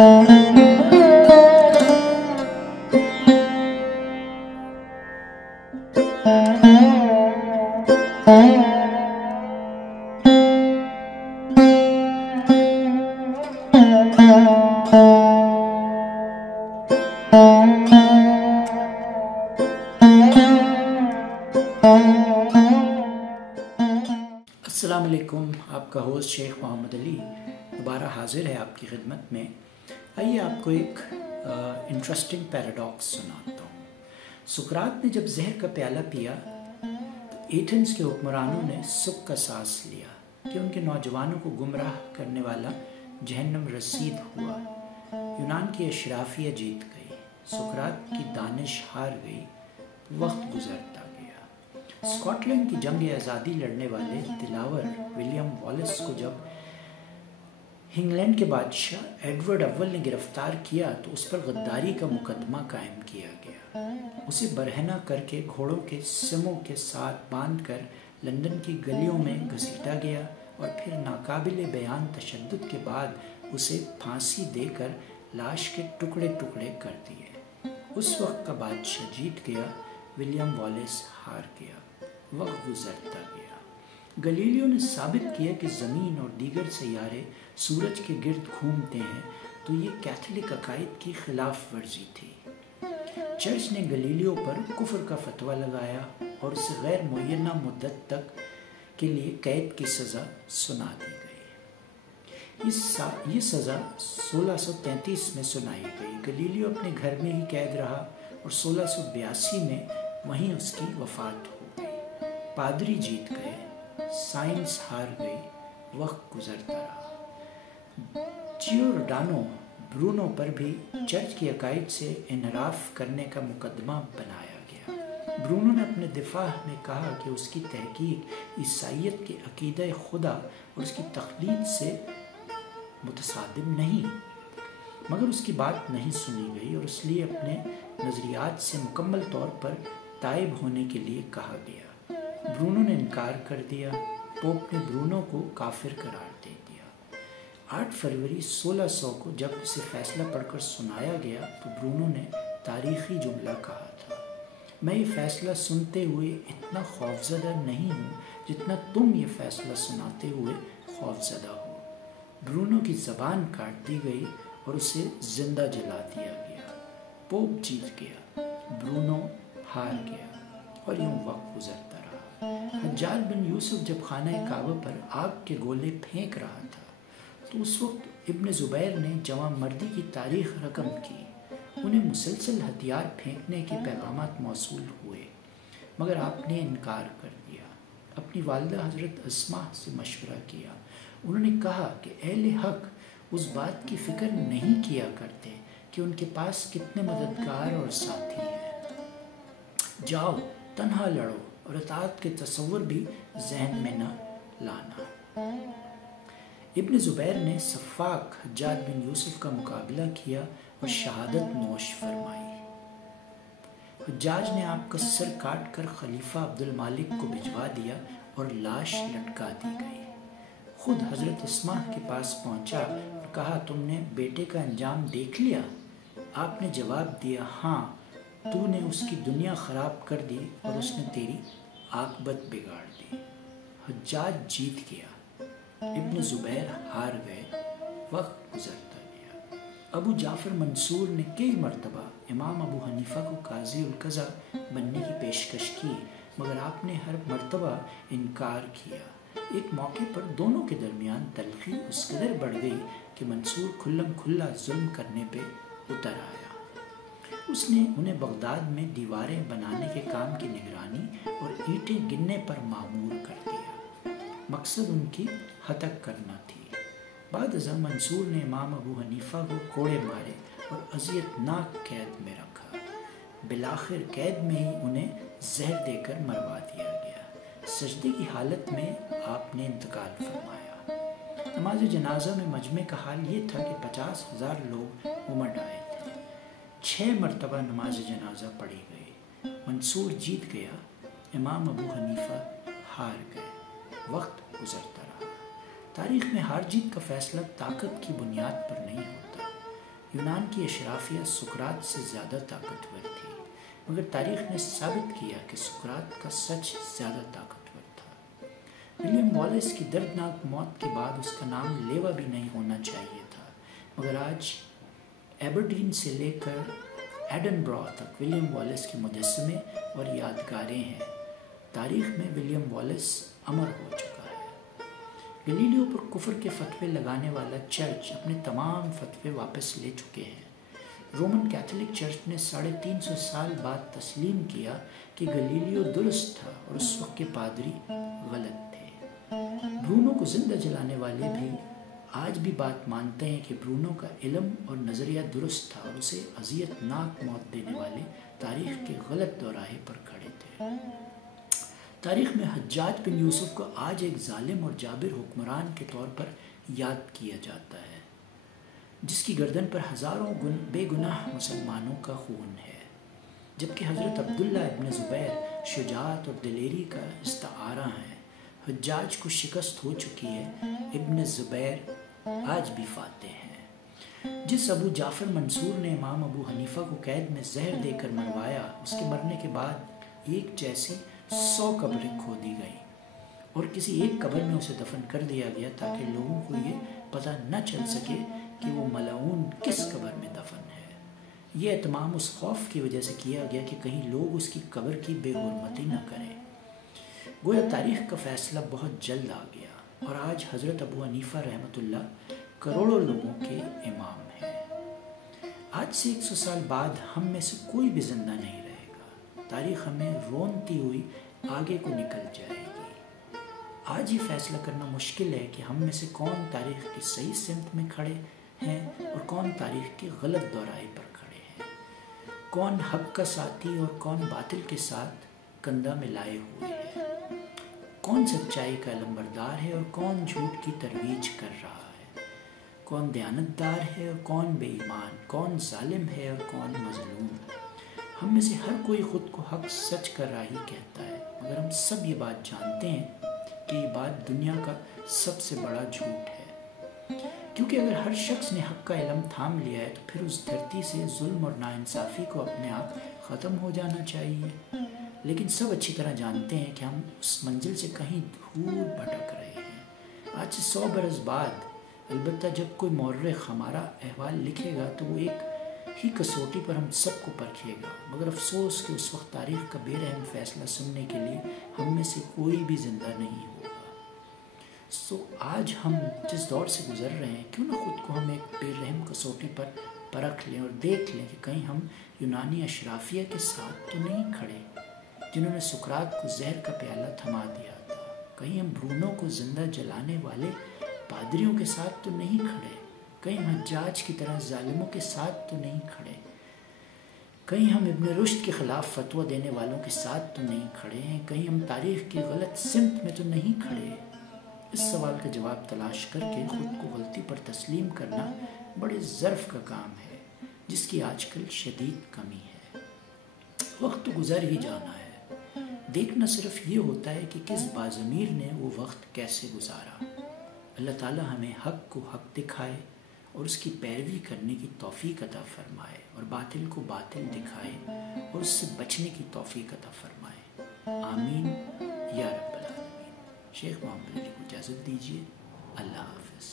अस्सलाम वालेकुम। आपका होस्ट शेख मोहम्मद अली दोबारा हाजिर है आपकी खिदमत में। आइए आपको एक इंटरेस्टिंग पैराडॉक्स सुनाता हूँ। सुकरात ने जब जहर का प्याला पिया तो एथेंस के हुक्मरानों ने सुख का सांस लिया कि उनके नौजवानों को गुमराह करने वाला जहन्नम रसीद हुआ। यूनान की अशराफिया जीत गई, सुकरात की दानिश हार गई, वक्त गुजरता गया। स्कॉटलैंड की जंग आज़ादी लड़ने वाले दिलावर विलियम वॉलेस को जब इंग्लैंड के बादशाह एडवर्ड अव्वल ने गिरफ्तार किया तो उस पर गद्दारी का मुकदमा कायम किया गया। उसे बरहना करके घोड़ों के सिमों के साथ बांधकर लंदन की गलियों में घसीटा गया और फिर नाकाबिले बयान तशद्दुद के बाद उसे फांसी देकर लाश के टुकड़े टुकड़े कर दिए। उस वक्त का बादशाह जीत गया, विलियम वॉलेस हार गया, वक्त गुजरता गया। गलीलियो ने साबित किया कि ज़मीन और दीगर सैयारे सूरज के गिर्द घूमते हैं, तो ये कैथोलिक अकायद की खिलाफ वर्जी थी। चर्च ने गलीलियो पर कुफ्र का फतवा लगाया और उसे गैर मुय्यना मुद्दत तक के लिए कैद की सज़ा सुना दी गई। ये सज़ा 1633 में सुनाई गई। गलीलियो अपने घर में ही कैद रहा और 1682 में वहीं उसकी वफात हो गई। पादरी जीत गए, साइंस हार गई, वक्त गुजरता रहा। जियोर्डानो ब्रूनो पर भी चर्च की अकायद से इनहराफ करने का मुकदमा बनाया गया। ब्रूनो ने अपने दिफा में कहा कि उसकी तहकीक ईसाइयत के अकीदे खुदा और उसकी तखलीद से मुतसादिम नहीं, मगर उसकी बात नहीं सुनी गई और इसलिए अपने नज़रियात से मुकम्मल तौर पर ताइब होने के लिए कहा गया। ब्रूनो ने इनकार कर दिया। पोप ने ब्रूनो को काफिर करार दे दिया। 8 फरवरी 1600 को जब इसे फैसला पढ़कर सुनाया गया तो ब्रूनो ने तारीखी जुमला कहा था, मैं ये फैसला सुनते हुए इतना खौफज़दा नहीं हूँ जितना तुम ये फैसला सुनाते हुए खौफज़दा हो। ब्रूनो की ज़बान काट दी गई और उसे जिंदा जला दिया गया। पोप जीत गया, ब्रूनो हार गया और यूं वक्त गुजरता रहा। हज्जाज बिन यूसुफ जब खाना काबा पर आग के गोले फेंक रहा था तो उस वक्त इब्न ज़ुबैर ने जवां मर्दी की तारीख रकम की। उन्हें मुसलसल हथियार फेंकने के पैगामात मौसूल हुए, मगर आपने इनकार कर दिया। अपनी वालिदा हज़रत अस्मा से मशवरा किया। उन्होंने कहा कि अहले हक उस बात की फिक्र नहीं किया करते कि उनके पास कितने मददगार और साथी हैं। जाओ तन्हा लड़ो और इताअत के तसव्वुर भी जहन में न लाना। इब्न ज़ुबैर ने सफ़ाक हज्जाज बिन यूसुफ का मुकाबला किया और शहादत नोश फरमाई। हज्जाज ने आपका सर काट कर खलीफा अब्दुल मालिक को भिजवा दिया और लाश लटका दी गई। खुद हज़रत अस्मा के पास पहुंचा और कहा, तुमने बेटे का अंजाम देख लिया? आपने जवाब दिया, हाँ, तूने उसकी दुनिया ख़राब कर दी और उसने तेरी आक़िबत बिगाड़ दी। हज्जाज जीत गया, इब्न ज़ुबैर हार गए, वक्त गुजरता गया। अबू जाफ़र मंसूर ने कई मरतबा इमाम अबू हनीफ़ा को काज़ी उल क़ज़ा बनने की पेशकश की, मगर आपने हर मरतबा इनकार किया। एक मौके पर दोनों के दरमियान तलखी उस कदर बढ़ गई कि मंसूर खुल्लम खुल्ला जुल्म करने पे उतर आया। उसने उन्हें बगदाद में दीवारें बनाने के काम की निगरानी और ईंटें गिनने पर मामूर कर दिया। मकसद उनकी हतक करना थी। बाद अज़ मंसूर ने इमाम अबू हनीफ़ा को कोड़े मारे और अज़ियतनाक कैद में रखा। बिलाखिर कैद में ही उन्हें जहर देकर मरवा दिया गया। सजदे की हालत में आपने इंतकाल फरमाया। नमाज जनाजा में मजमे का हाल ये था कि 50,000 लोग उमड़ आए थे। 6 मरतबा नमाज जनाजा पढ़ी गई। मंसूर जीत गया, इमाम अबू हनीफ़ा हार गए, वक्त गुजरता रहा। तारीख़ में हार जीत का फैसला ताकत की बुनियाद पर नहीं होता, یونان کی اشرافیہ سقراط سے زیادہ طاقتور تھی، مگر تاریخ نے ثابت کیا کہ سقراط کا سچ زیادہ طاقتور تھا۔ ولیم والیس کی دردناک موت کے بعد اس کا نام لیوا بھی نہیں ہونا چاہیے تھا، مگر آج ایبرڈین سے لے کر ایڈنبرا تک ولیم والیس کے مجسمے اور یادگاریں ہیں۔ تاریخ میں ولیم والیس امر ہو چکا ہے۔ گلیلیو پر کفر کے فتوے لگانے والا چرچ اپنے تمام فتوے واپس لے چکے ہیں۔ رومن کیتھولک چرچ نے 350 سال بعد تسلیم کیا کہ گلیلیو درست تھا اور اس وقت کے پادری غلط تھے۔ برونو کو زندہ جلانے والے بھی آج بھی بات مانتے ہیں کہ برونو کا علم اور نظریہ درست تھا اور اسے اذیت ناک موت دینے والے تاریخ کے غلط دوراہے پر کھڑے تھے۔ تاریخ میں حجاج بن یوسف کو آج ایک ظالم اور جابر حکمران کے طور پر یاد کیا جاتا ہے، جس کی گردن پر ہزاروں بے گناہ مسلمانوں کا خون ہے، جبکہ حضرت عبداللہ ابن زبیر شجاعت اور دلیری کا استعارہ ہے۔ حجاج کو شکست ہو چکی ہے، ابن زبیر آج بھی فاتح ہیں۔ جس ابو جعفر منصور نے امام ابو حنیفہ کو قید میں زہر دے کر مروایا، اس کے مرنے کے بعد ایک جیسی 100 قبریں کھودی گئیں اور کسی ایک قبر میں اسے دفن کر دیا گیا تاکہ لوگوں کو یہ پتہ نہ چل سکے کہ وہ ملعون کس قبر میں دفن ہے۔ یہ اہتمام اس خوف کی وجہ سے کیا گیا کہ کہیں لوگ اس کی قبر کی بے حرمتی نہ کریں۔ گویا تاریخ کا فیصلہ بہت جلد آ گیا اور آج حضرت ابو حنیفہ رحمۃ اللہ کروڑوں لوگوں کے امام ہیں۔ آج سے 100 سال بعد ہم میں سے کوئی بھی زندہ نہیں رہے گا۔ تاریخ ہمیں رونتی ہوئی آگے کو نکل جائے گی۔ آج یہ فیصلہ کرنا مشکل ہے کہ ہم میں سے کون تاریخ کی صحیح سمت میں کھڑے ہیں اور کون تاریخ کے غلط دورائے پر کھڑے ہیں، کون حق کا ساتھی اور کون باطل کے ساتھ کندھا ملائے ہوئے ہے، کون سچائی کا علمبردار ہے اور کون جھوٹ کی ترویج کر رہا ہے، کون دیانتدار ہے اور کون بے ایمان، کون ظالم ہے اور کون مظلوم۔ ہم میں سے ہر کوئی خود کو حق سچ کا راہی کہتا ہے، مگر ہم سب یہ بات جانتے ہیں کہ یہ بات دنیا کا سب سے بڑا جھوٹ ہے، کیونکہ اگر ہر شخص نے حق کا علم تھام لیا ہے تو پھر اس دھرتی سے ظلم اور ناانصافی کو اپنے آپ ختم ہو جانا چاہیے۔ لیکن سب اچھی طرح جانتے ہیں کہ ہم اس منزل سے کہیں دور بھٹک رہے ہیں۔ آج سے 100 برس بعد البتہ جب کوئی مورخ ہمارا احوال لکھے گا تو وہ ایک ہی کسوٹی پر ہم سب کو پرکھے گا، مگر افسوس کہ اس وقت تاریخ کا بے رحم فیصلہ سننے کے لیے ہم میں سے کوئی بھی زندہ نہیں ہوگا۔ آج ہم جس دور سے گزر رہے ہیں، کیوں نہ خود کو ہم ایک بے رحم کسوٹی پر پرکھ لیں اور دیکھ لیں کہ کہیں ہم یونانی اشرافیہ کے ساتھ تو نہیں کھڑے جنہوں نے سقراط کو زہر کا پیالہ تھما دیا تھا، کہیں ہم برونو کو زندہ جلانے والے پادریوں کے ساتھ تو نہیں کھڑے، کہیں ہم حجاج کی طرح ظالموں کے ساتھ تو نہیں کھڑے، کہیں ہم ابن رشد کے خلاف فتویٰ دینے والوں کے ساتھ تو نہیں کھڑے ہیں، کہیں ہم تاریخ کی غلط سمت میں تو نہیں کھڑے۔ اس سوال کا جواب تلاش کر کے خود کو غلطی پر تسلیم کرنا بڑے ظرف کا کام ہے، جس کی آج کل شدید کمی ہے۔ وقت تو گزر ہی جانا ہے، دیکھنا صرف یہ ہوتا ہے کہ کس باضمیر نے وہ وقت کیسے گزارا۔ اللہ تعالی ہمیں حق کو حق دکھائے اور اس کی پیروی کرنے کی توفیق عطا فرمائے، اور باطل کو باطل دکھائے اور اس سے بچنے کی توفیق عطا فرمائے۔ آمین یا رب العالمین۔ شیخ محمد علی کو اجازت دیجیے۔ اللہ حافظ۔